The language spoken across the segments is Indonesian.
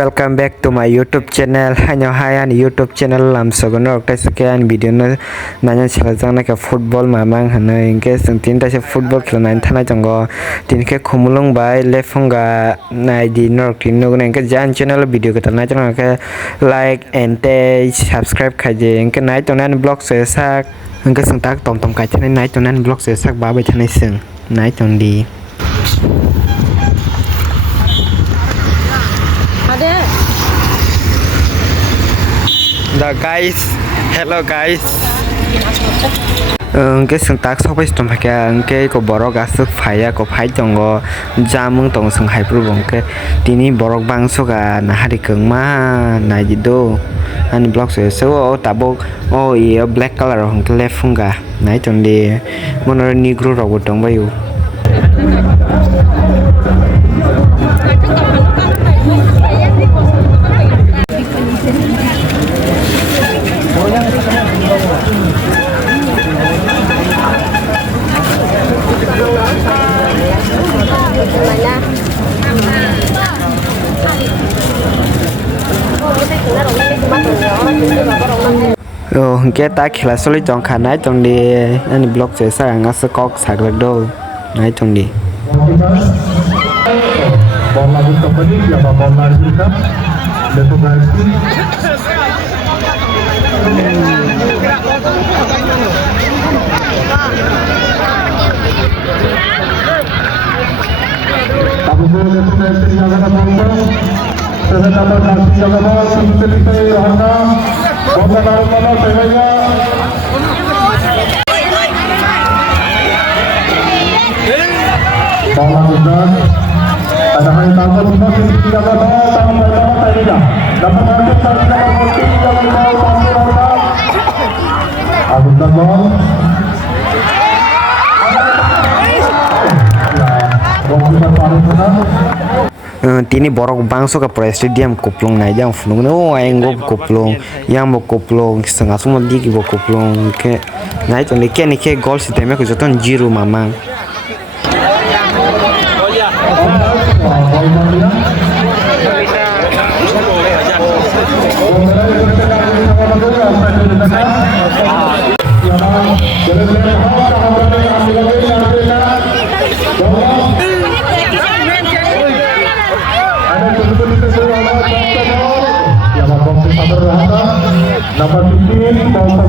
welcome back to my YouTube channel. Hino hayan YouTube channel lam sogono okta sekian video na nanya selajang na ke football mamang hana ingke sentin ta se football khilana thana jongo tin ke khumulwng bai lephunga nai di norok tin no ingke jan channel video ke tanai jang ke like and subscribe khaje ingke nai tonan blog se sak ingke sengtak tom tom kai chane nai tonan blog se sak ba bai thanai seng nai ton di guys, hello guys. Cái sừng tác sau trong phải cái có borok asuk phai có phai jongo jamung tong sung hai pro bong ke tini borok bang soga na hari keng ma na jido ani block so tabok iya black color hong ke lephunga nai ton de monor negro ro tong bayu cái ta khila soli chong khá nái trong đi anh blog sẽ sang ngã skok sạc lực đô nái trong đi Tini borok bangso ke pro stadium kuplung na jang fulung no ayengo kuplung yang mo kuplung setengah semua di bo kuplung ke na itu ni ke gol sistemnya ke joton jiru mamang Nomor 15 Bawang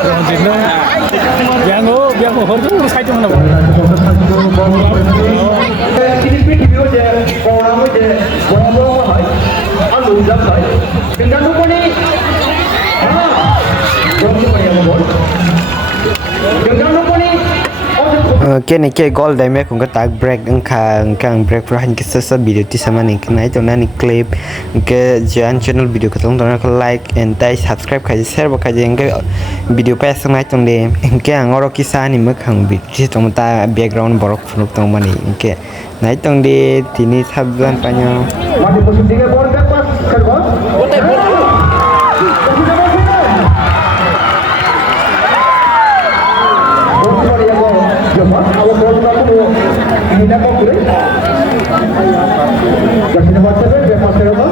orang tetangga biar mau horju saya cuma nak. Ini video je, orang je, orang hai, alu jam hai. Dengan lupa ni, orang lupa yang mau. Dengan lupa ni, Kini ke goal dai me kung tak break ang break pro han kisa sa video ti sama ni knai to nani clip ke jan channel video ka tong ka like and tai subscribe ka share ba ka jeng video pa sa nai tong de ke ang oro kisa ni me khang bi ti tong ta background borok phunuk tong mani ke nai tong de tini sablan panyo Masih posisinya bor kan pas kan bos? Ini dah kau kurang. Jadi nak baca kan dia pasal apa?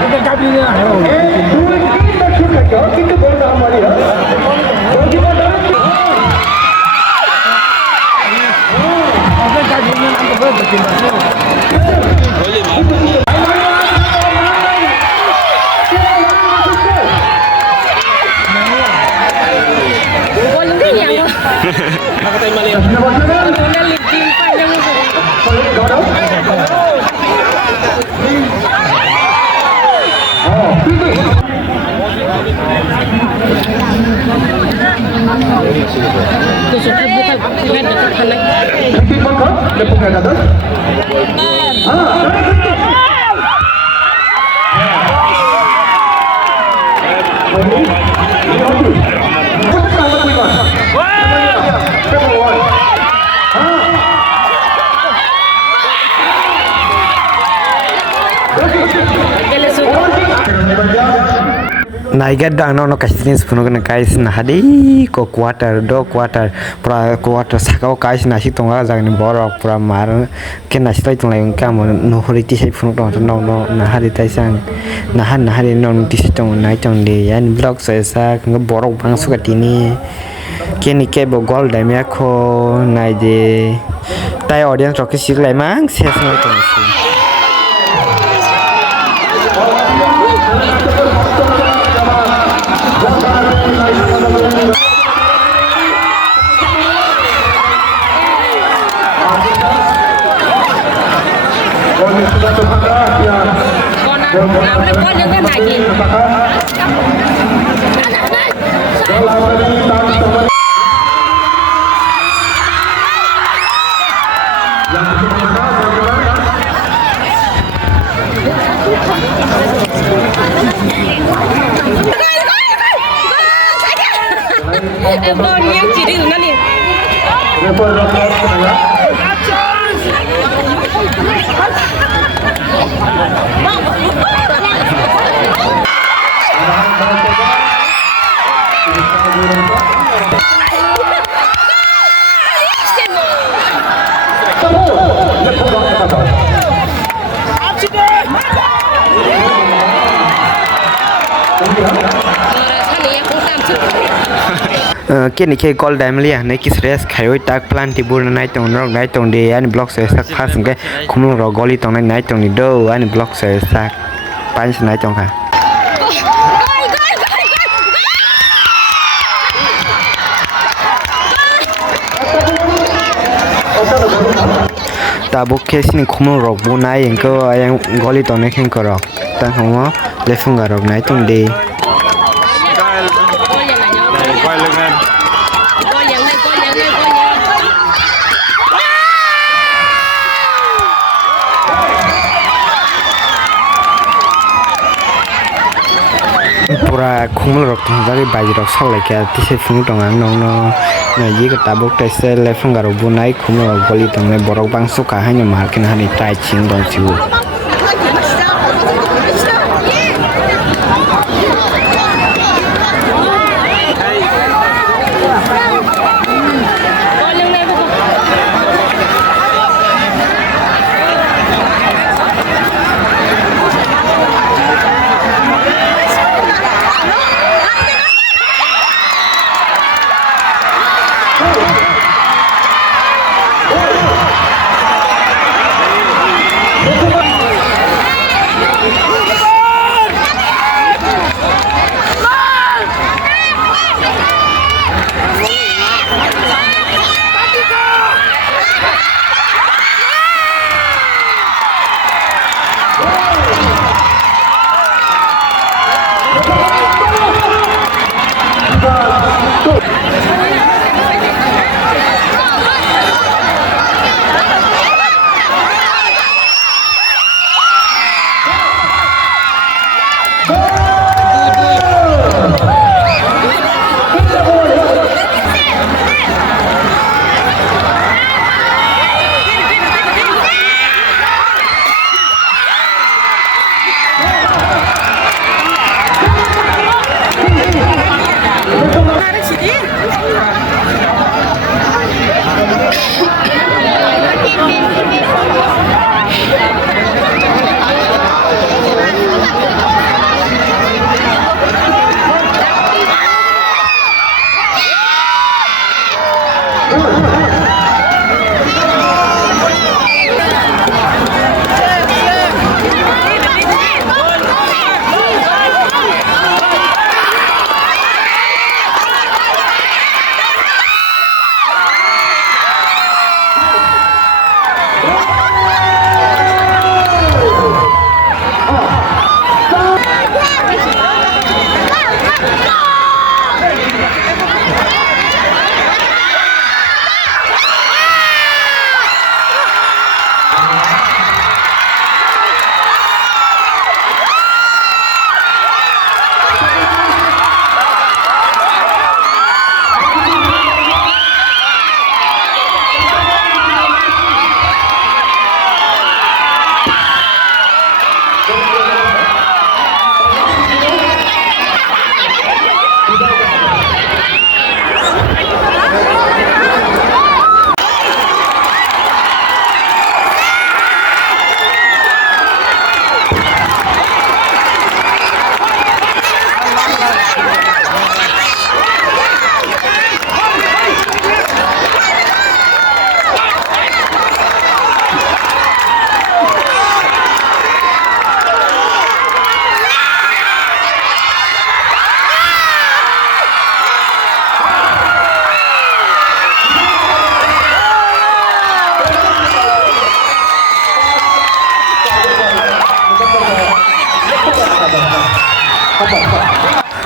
Kita kapi ni. Dua kita cuba kau kita boleh amal ya. Bagi mana? Kita kapi ni angkat berpindah. Nakatay mali. Naigat dang no kasih sepenuh kena kais nah hadi ko quarter pra quarter sakau kais nasi tongga jangan borok pra mar ke nasi tai tonglai kamu nuhuri ti sai phunuk tong no nah hadi tai sang nah hari non ti tong nai tong de yan blog sa ke borok bang suka tini kini ke bo gol dai me ko nai de tai audience rok sik lai mang ses ngai tong si Em lo nghiêng chỉ đi nó đi. Kini ke goal damlia ne kis res khayoi tak plan ti bur nai tong rok nai tong de ani block se sak phas ke khumulwng ro goli tong nai tong ni do ani block se sak pan nai tong kha ta buk ke sini khumulwng rok bu nai engko ayang goli tong ne khen ko rok ta homo lefunga rok nai tong de pura khumulwng rok tong jari baji rok sol lai ka tise phung tong ang nono na yi ka tabuk tai se lefunga rok bu nai khumulwng rok goli tong ne borok bang suka haino mar ken hani tai ching dong chu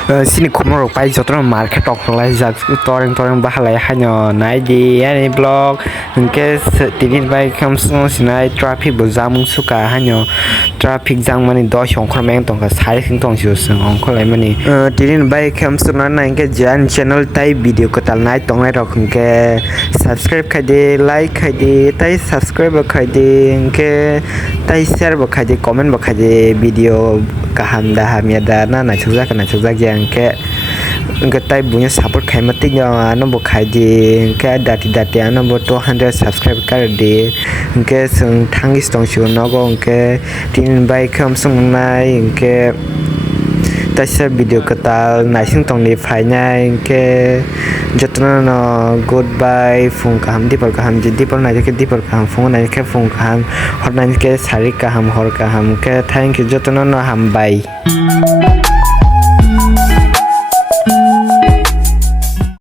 sini khumulwng pai joto market tok lai jak toreng bahalai hanyo nai di ani blog hingke tini bai khamsung sinai traffic bo jamung suka hanyo traffic jam mani 10 ongkhor meng tongka sai khing tong siu sung ongkhor lai mani tini bai khamsung na hingke jan channel tai video kotal nai tongnai rok hingke subscribe khai de like khai de tai subscribe khai de hingke tai share bo khai de comment bo khai de video kaham da hamya da na chukjak ya hingke tai bunya support khai matik ya no bo khai di hingke dati ano bo 200 subscribe kar di hingke sung thangi stong siu nogo hingke tin bai khamsung nai hingke taisa video katal naising tong ni phai nai hingke jotno no goodbye phung kaham dipal kaham ji dipal nai ke dipal kaham phung nai ke phung kaham hor nai ke sari kaham hor kaham ke thank you jotno no hambai